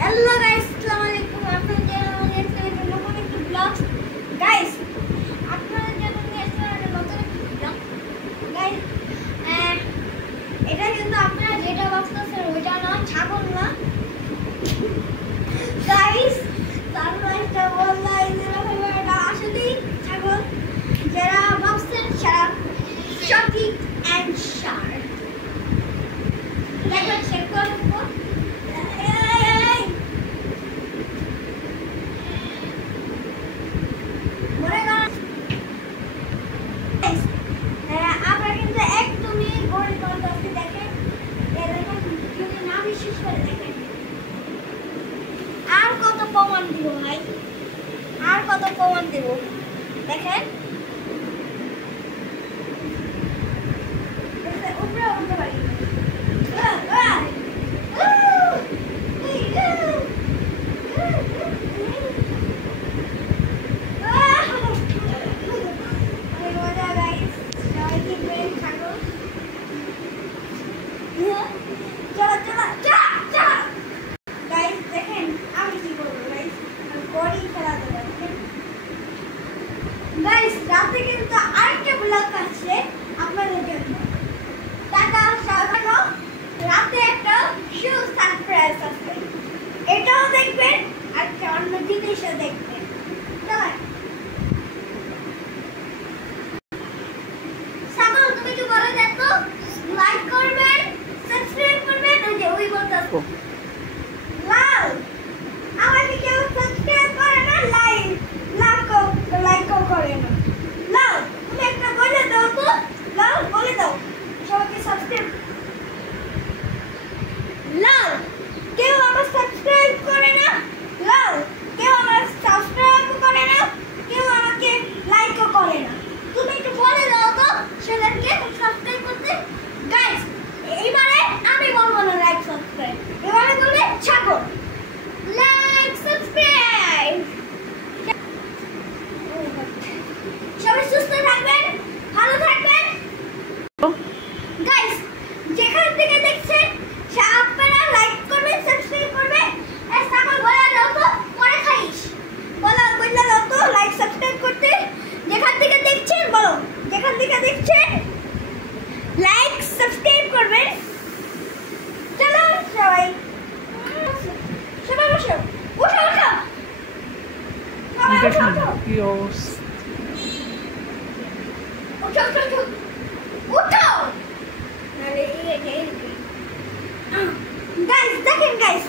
Hello guys, আসসালামু আলাইকুম। আপনাদের জন্য নতুন একটি ব্লগ। গাইস, আপনাদের জন্য নিয়ে আসলাম নতুন একটি ব্লগ। গাইস, এটা কিন্তু আপনারা যেটা ভাবতেছেন ওইটা না, ছাগল না। গাইস, তারপর একটা বললাই এটা আসলেই ছাগল। যারা ভাবছেন সারা সঠিক অ্যানসার দেখবেন চেক করুন। আমরা কিন্তু একদমই গরিব মানুষ দেখেন, এরকম যদি না বিশ্বাস করে দেখেন। আর কত প্রমাণ দিব ভাই, আর কত প্রমাণ দেব দেখেন। উপরে উঠতে পারি রাতে কিন্তু আরেকটা ব্লগ আছে আপনাদের জন্য। টাটা, রাতে একটা সারপ্রাইজ আছে, এটাও দেখবেন আর অন্য জিনিসও দেখবেন। সাগর, তুমি কি বলে দেখো, লাইক করবেন, সাবস্ক্রাইব করবেন, ওই যে ওই বলতাছো লাল। আমাকে কেউ সাবস্ক্রাইব করে না, লাইকও করে না। লাল, তুমি একটা বলে দাও তো, লাল বলে দাও সবাইকে সাবস্ক্রাইব। লাল, কেউ আমার সাবস্ক্রাইব করে না, লাল, কেউ আমার সাবস্ক্রাইব করে না, কেউ আমাকে লাইকও করে না। তুমি একটু বলে দাও তো সেদেরকে সাবস্ক্রাইব করতে। গাইস, এবারে আমি বলবো না লাইক সাবস্ক্রাইব, এবারে বলবে ছাগল লাইক সাবস্ক্রাইব। সবাই সুস্থ থাকবেন, ভালো থাকবেন। গাইস, যেখান থেকে দেখছেন আপনারা লাইক করবেন, সাবস্ক্রাইব করবেন। আর ছাগল বলে দাও তো, পরে খাইস বলে দাও তো লাইক সাবস্ক্রাইব করতে। যেখান থেকে দেখছেন বলো, যেখান থেকে দেখছেন লাইক সাবস্ক্রাইব করবেন। চলো সবাই, সবাই বসো, উঠো উঠো, সবাই উঠো উঠো উঠো উঠো উঠো। গাইস দেখেন, গাইস